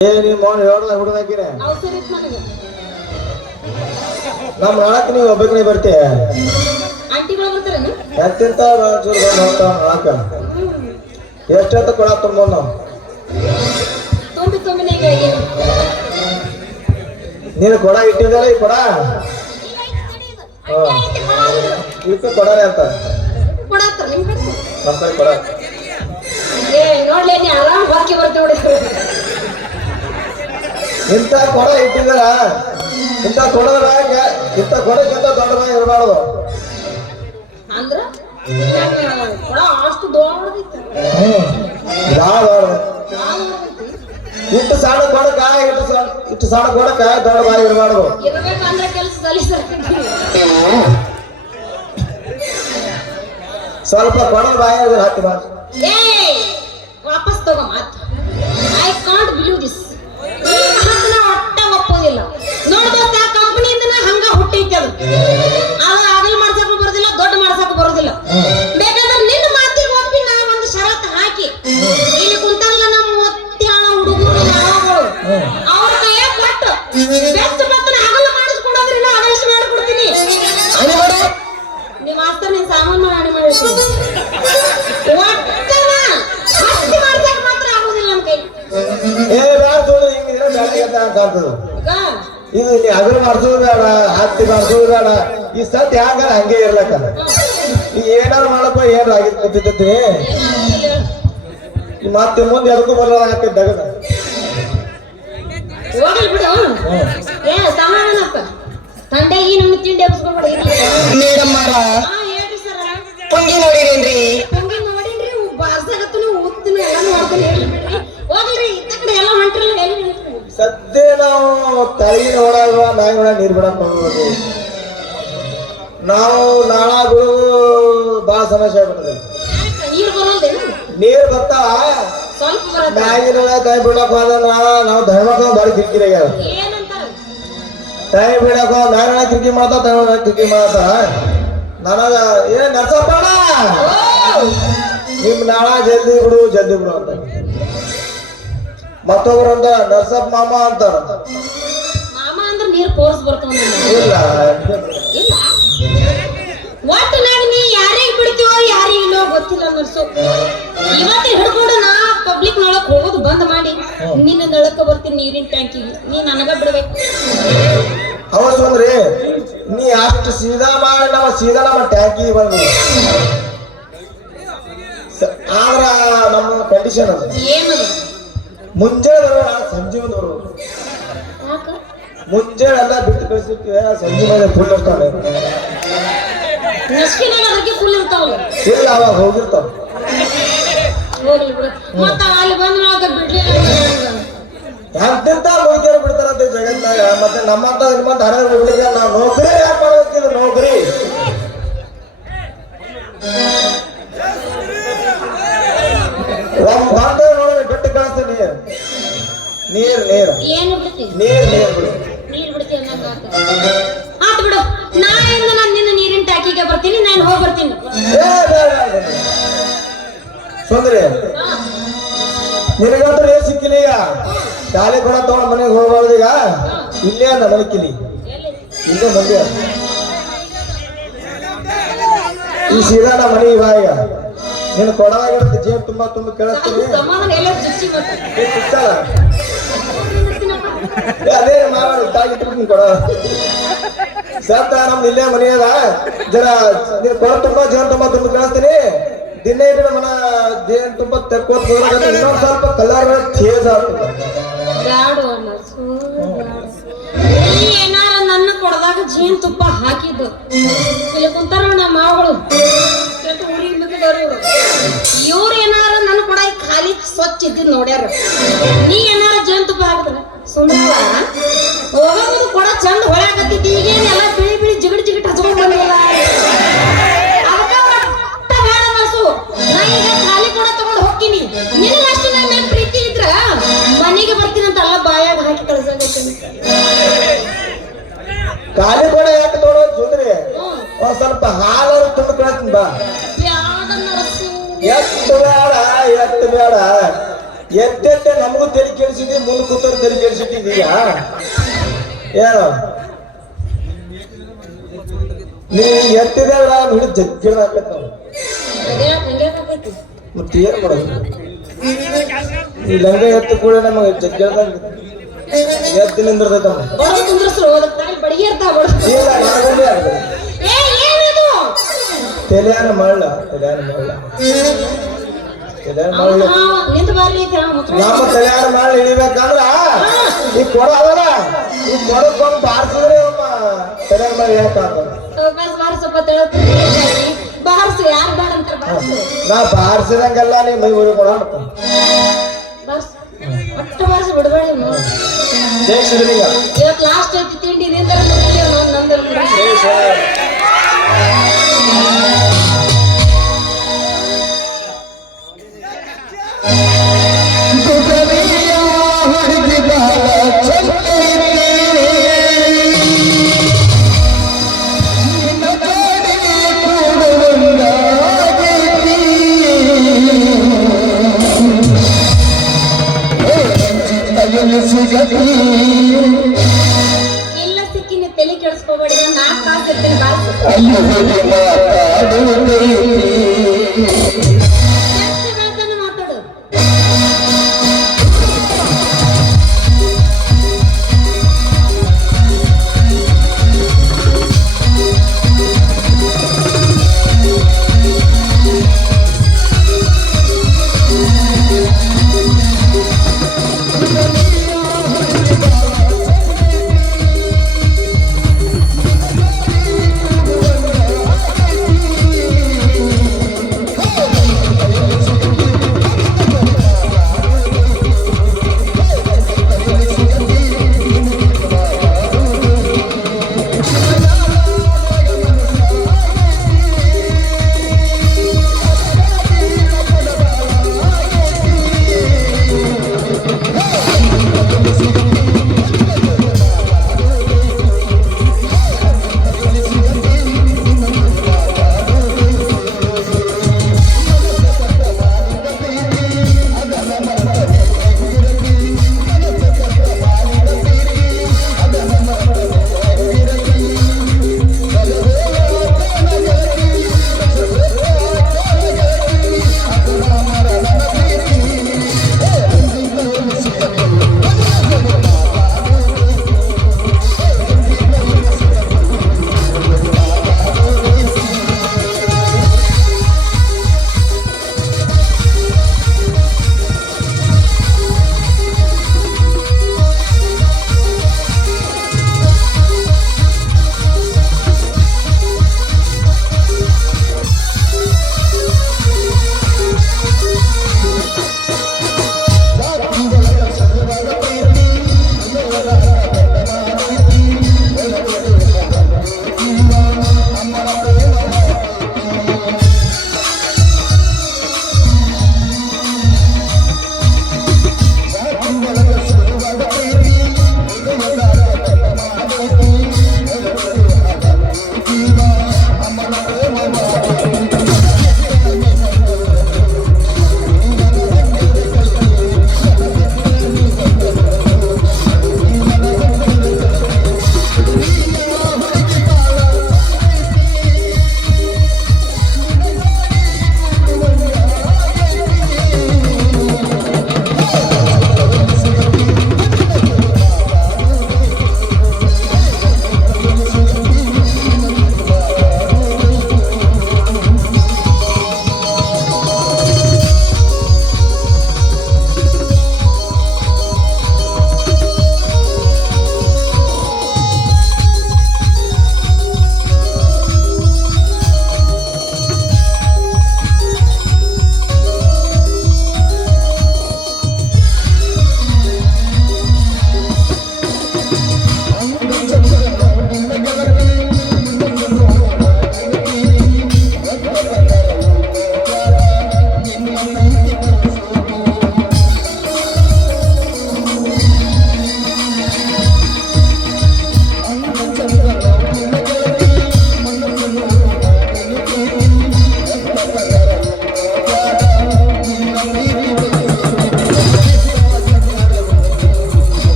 ನೀವು ಮೌನ ಹೇಳ್ದ ಹುಡುಗಾಕಿರ ನಮ್ಮ ನಾಳಕ್ ನೀವು ಒಬ್ಬಕ್ಕೆ ಬರ್ತೀಯ ಎಂತಿಂತ ಚೂರು ಬಂದು ಹೋಗ್ತಾವ ನಾಳಕ ಎಷ್ಟಂತ ಕೊಡ ತುಂಬ ನಾವು ನೀನು ಕೊಡ ಇಟ್ಟಿದ್ದಲ್ಲ ಈ ಕೊಡ ಇದಕ್ಕೆ ಕೊಡಾರೆ ಅಂತ ನಮ್ಮ ಕಡೆ ಕೊಡ ಇಂಥ ಕೊಡ ಇಟ್ಟಿದಾರ ಇಂಥ ಕೊಡದ್ರ ಇಂಥ ಕೊಡಕ್ಕಿಂತ ದೊಡ್ಡ ಬಾಯಿ ಇರಬಾರ್ದು ಅಂದ್ರ ಅಷ್ಟು ದೊಡ್ಡ ಇಟ್ಟು ಸಣ್ಣ ಕೊಡಕ ಇಟ್ಟು ಸಣ್ಣ ಕೊಡಕ ದೊಡ್ಡ ಬಾಯಿ ಇರಬಾರ್ದು ಇರ್ಬೇಕಂದ್ರೆ ಕೆಲಸದಲ್ಲಿ ಸ್ವಲ್ಪ ಕೊಡದ ಬಾಯಿ ಹಾಕಬಾರ್ದು ವಾಪಸ್ ತಗೋ ಮಾತು ಐ ಕಾಂಟ್ ಬಿಲೀವ್ ದಿಸ್ ಒಟ್ಟ ಒಪ್ಪೋದಿಲ್ಲ ನೋಡ್ಬೋದ ಕಂಪನಿಯಿಂದ ಹಂಗ ಹುಟ್ಟೈತಿ ಅದು ಆಗಲ್ ಮಾಡ್ಸಕ್ ಬರೋದಿಲ್ಲ ದೊಡ್ಡ ಮಾಡ್ಸಕ್ ಬರೋದಿಲ್ಲ ಬೇಕಾದ್ರೆ ನಿನ್ನ ಮಾತಿಗೆ ಒಪ್ಪಿ ನಾ ಒಂದು ಷರತ್ತು ಹಾಕಿ ಇಲ್ಲಿ ಕುಂತಲ್ಲ ನಮ್ಮ ಒತ್ತಾಳ ಹುಡುಗರು ನಾವುಗಳು ಅವ್ರ ಕೈಯ ಕೊಟ್ಟು ಬೆಸ್ಟ್ ಬತ್ತನ ಹಗಲು ಮಾಡಿಸ್ಕೊಡೋದ್ರೆ ನಾ ಆದೇಶ ಮಾಡಿಕೊಡ್ತೀನಿ ನೀವು ಮಾಸ್ತರ್ ನಿನ್ ಸಾಮಾನು ಮಾಡಿ ಅಣಿ ಮಾಡಿರ್ತೀನಿ ಒಟ್ಟನ ಅಷ್ಟು ಮಾಡ್ಸಕ್ ಮಾತ್ರ ಆಗೋದಿಲ್ಲ ನಮ್ಮ ಕೈ ಇದು ನೀ ಅದ್ರ ಮಾಡ್ಸೋದು ಬೇಡ ಹತ್ತಿ ಮಾಡ್ಸೋದು ಬೇಡ ಈ ಸತ್ ಹ್ಯಾಂಗ ಹಂಗೆ ಇರ್ಲಕ್ಕ ಈಗ ಏನಾರು ಮಾಡಪ್ಪ ಏನಾರು ಆಗಿರ್ತಿದ್ದಿ ಮತ್ತೆ ಮುಂದೆ ಅದಕ್ಕೂ ಬರಲ್ಲ ಹಾಕಿದ್ದಾಗ ಹೋಗಲ್ ಬಿಡು ಏ ಸಮಾನಪ್ಪ ತಂದೆಗೆ ನಮ್ಮ ತಿಂಡಿ ಎಬ್ಸ್ಕೊಬೇಡ ಮೇಡಮ್ ಹೇಳ್ರಿ ಸರ ಪುಂಗಿ ನೋಡಿರೇನ್ರಿ ಪುಂಗಿ ನೋಡಿನ್ರಿ ಬಾರ್ಸಾಗತ್ತನು ಓದ್ತೀನಿ ಎಲ್ಲ ನೋಡ್ತೀನಿ ಹೇಳ್ರಿ ಬಿಡ್ರಿ ಹೋಗಲ್ರಿ ಇತ್ತ ಕಡೆ ಎಲ್ಲ ಹೊಂಟ್ರಲ್ಲ ಎಲ್ಲಿ ಸದ್ಯ ನಾವು ತಳಗಿನ ಒಳಗ ಮ್ಯಾಗ ಒಳಗ ನೀರ್ ಬಿಡಕ್ ಹೋಗ್ಬೋದು ನಾವು ನಾಳ ಬಿಡೋದು ಬಹಳ ಸಮಸ್ಯೆ ಆಗ್ಬಿಡ್ತದೆ ನೀರು ಬರೋಲ್ದೇನು ನೀರ್ ಬರ್ತಾವ ಸ್ವಲ್ಪ ಬರುತ್ತೆ ಮ್ಯಾಗಿನ ಕೈ ಬಿಡಕ್ ಹೋದ್ರ ನಾವು ಧರ್ಮಕ್ಕ ಬಾರಿ ಕಿರಿಕಿರಿ ಆಗ್ಯಾವ ಏನಂತಾರ ಕೈ ಬಿಡಕ ಮ್ಯಾಗ ಕಿರಿಕಿ ಮಾಡ್ತಾವ ತಳ ಕಿರಿಕಿ ಮಾಡ್ತಾವ ನನಗ ಏನ್ ನರ್ಸಪ್ಪಣ ನಿಮ್ ನಾಳ ಜಲ್ದಿ ಬಿಡು ಅಂತ ಮತ್ತೊಬ್ರು ಅಂತ ನರ್ಸಪ್ಪ ಮಾಮ ಅಂತಾರ ಮಾಮ ಅಂದ್ರೆ ನೀರು ಪೋರ್ಸ್ ಬರ್ತಾವ ಇಲ್ಲ ಇಲ್ಲ ಒಟ್ಟಿನಾಗ ನೀ ಯಾರಿಗೆ ಬಿಡ್ತೀವೋ ಯಾರಿಗೆ ಇಲ್ಲೋ ಗೊತ್ತಿಲ್ಲ ನರ್ಸು ಇವತ್ತೇ ಹಿಡ್ಕೊಂಡು ನಾ ಪಬ್ಲಿಕ್ ನೊಳಕ್ ಹೋಗೋದು ಬಂದ್ ಮಾಡಿ ನಿನ್ನ ನಳಕ ಬರ್ತೀನಿ ನೀರಿನ ಟ್ಯಾಂಕಿಗೆ ನೀ ನನಗ ಬಿಡ್ಬೇಕು ಅವತ್ತು ಬಂದ್ರಿ ನೀ ಅಷ್ಟು ಸೀದಾ ಮಾಡಿ ನಾವು ಸೀದಾ ನಮ್ಮ ಟ್ಯಾಂಕಿ ಬಂದ್ವಿ ಆದ್ರ ನಮ್ಮ ಕಂಡೀಷನ್ ಅದು ಏನದು ಮುಂಜಾನೆ ಸಂಜೆ ಬಂದವರು ಯಾಕ ಮುಂಜಾನೆ ಎಲ್ಲ ಬಿಟ್ಟು ಕಳಿಸಿರ್ತೀವಿ ಸಂಜೆ ಮೇಲೆ ಫುಲ್ ಇರ್ತಾವೆ ನಸ್ಕಿನಾಗ ಅದಕ್ಕೆ ಫುಲ್ ಇರ್ತಾವಲ್ಲ ಇಲ್ಲ ಅವಾಗ ಹೋಗಿರ್ತಾವ ಹೋಗ್ಲಿ ಬಿಡು ಮತ್ತ ಅಲ್ಲಿ ಬಂದ್ ನಾಗ ಬಿಡ್ಲಿಲ್ಲ ಎಂತೆಂತ ಮುಗಿತಾರ ಬಿಡ್ತಾರಂತ ಜಗತ್ತಾಗ ಮತ್ತೆ ನಮ್ಮಂತ ನಿಮ್ಮಂತ ಹರ ಬಿಡ್ಲಿಕ್ಕೆ ನಾವು ನೌಕರಿ ಯಾಕೆ ಮಾಡಬೇಕಿದ್ರು ನೌಕರಿ ಒಂದ್ ಬಂದ ನೋಡಿ ಬಿಟ್ಟು ಕಳಿಸ್ತೀನಿ ನೀರ್ ನೀರ್ ಏನು ಬಿಡ್ತಿ ನೀರ್ ನೀರ್ ಬಿಡು ನೀರ್ ಬಿಡ್ತಿ ಅನ್ನಂಗ ಆತ ಬಿಡು ನಾಳೆಯಿಂದ ನಾನು ನಿನ್ನ ನೀರಿನ ಟ್ಯಾಕಿಗೆ ಬರ್ತೀನಿ ನಾನು ಹೋಗಿ ಬರ್ತೀನಿ ಸುಂದ್ರಿ ನಿನಗಂತೂ ಏನ್ ಸಿಕ್ಕಿಲ್ಲ ಈಗ ಶಾಲೆ ಕೊಡ ತಗೊಂಡ್ ಮನೆಗೆ ಹೋಗ್ಬಾರ್ದು ಈಗ ಇಲ್ಲೇ ಅಂದ ಮನಕ್ಕಿಲಿ ಇಲ್ಲೇ ಮಂದಿ ಈ ಸೀದಾ ನಮ್ಮ ಮನೆ ಇವಾಗ ಈಗ ನೀನು ಕೊಡವಾಗಿರುತ್ತೆ ಜೇಬ್ ತುಂಬಾ ತುಂಬ ಕೇಳಿಸ್ತೀನಿ ಸಮಾಧಾನ ಎಲ್ಲ ಚುಚ್ಚಿ ಮತ್ತೆ ಸಿಗ್ತಲ್ಲ ಅದೇ ಮಾವ ತಾಗಿಟ್ಟು ಕೊಡ ಸತ್ತ ನಮ್ದು ಇಲ್ಲೇ ಮನೆ ಅದ ಜರ ನೀನು ಕೊಡ ತುಂಬಾ ಜೀವನ ತುಂಬಾ ತುಂಬ ಕೇಳಿಸ್ತೀನಿ ದಿನ ಇಟ್ಟು ಮನ ಜೇನ್ ತುಂಬಾ ತೆಕ್ಕೋತ್ ಇನ್ನೊಂದ್ ಸ್ವಲ್ಪ ಕಲರ್ ಚೇಂಜ್ ಆಗ್ತದೆ ಬ್ಯಾಡು ನೀ ಏನಾರ ನನ್ನ ಕೊಡದಾಗ ಜೇನ್ ತುಪ್ಪ ಹಾಕಿದ್ದು ಇಲ್ಲಿ ಕುಂತಾರ ನಮ್ಮ ಮಾವಗಳು ಕೆಟ್ಟ ಊರಿಗೆ ಬಿದ್ದವರು ಇವ್ರು ಏನಾರ ನನ್ನ ಕೊಡ ಖಾಲಿ ಸ್ವಚ್ಛ ಇದ್ದಿದ್ ನೋಡ್ಯಾರ ನೀ ಏನಾರ ಜೇನ್ ತುಪ್ಪ ಹಾಕಿದ್ರ ಸುಂದರವ ಹೋಗೋದು ಕೊಡ ಚಂದ ಹೊಳಾಕತ್ತಿದ್ದಿ ಈಗೇನೆಲ್ಲ ಬಿಳಿ ಬಿಳಿ ಜಿಗಿಟ್ ಹಚ್ಕೊಂಡ್ ಬಂದಿಲ್ಲ ಖಾಲಿ ಕೊಡ ತಗೊಂಡು ಹೋಗ್ತೀನಿ ನಿನಗಷ್ಟು ನನ್ನ ಮೇಲೆ ಪ್ರೀತಿ ಇದ್ರ ಮನೆಗೆ ಬರ್ತೀನಿ ಅಂತ ಅಲ್ಲ ಬಾಯಾಗ ಹಾಕಿ ಕಳ್ಸಾಗತ್ತೀನಿ ಖಾಲಿ ಕೊಡ ಯಾಕೆ ತೊಗೊಳೋದು ಸುಂದ್ರಿ ಒಂದ್ ಸ್ವಲ್ಪ ಹಾಲಾರು ತುಂಬ ಕಳಿಸ್ತೀನಿ ಬಾ ಯಾವ್ದನ್ನ ರಸು ಎತ್ತು ಬೇಡ ಎತ್ತೆ ನಮಗೂ ತಲೆ ಕೆಡಿಸಿದ್ವಿ ಮುಂದೆ ಕೂತವ್ರು ತಲೆ ಕೆಡಿಸಿಟ್ಟಿದೀಯ ಏನು ನೀ ಎತ್ತಿದೆಲ್ಲ ಹಿಡಿದು ಜಗ್ಗಿಡ ಹಾಕತ್ ನಾವು ಮತ್ತೆ ಏನ್ ಮಾಡೋದು ಈ ಲಂಗ ಎತ್ತು ಕೂಡ ನಮಗೆ ಜಗ್ಗಿಡ್ದಾಗ ಎತ್ತು ನಿಂದಿರ್ತೈತಮ್ಮ ಇಲ್ಲ ನಾಗೊಂದೇ ಆಗ್ತದೆ ತೆಲೆಯಾನ ಮಾಡಲ್ಲ ನಮ್ಮ ತಲೆಯಾನ ಮಾಡಿ ಹಿಡಿಬೇಕಂದ್ರ ಈ ಕೊಡ ಅದಲ್ಲ ಈ ಕೊಡಕ್ಕೊಂದು ಬಾರಿಸಿದ್ರೆ ತಲೆಯಾನ ಮಾಡಿ ಹೇಳ್ತಾರ ನಾ ಬಾರಿಸಿದಂಗೆಲ್ಲ ನೀ ಮೈ ಊರಿ ಕೊಡ ಜೈ ಶ್ರೀಲಿಂಗ ಇವತ್ತು ಲಾಸ್ಟ್ ಐತಿ ತಿಂಡಿ ಎಲ್ಲ ಸಿಕ್ಕಿನ ತಲೆ ಕೆಡಿಸ್ಕೋಬೇಡಿ 4 ತಾಸು ಇರ್ತೀನಿ ಬಾರ್ಸು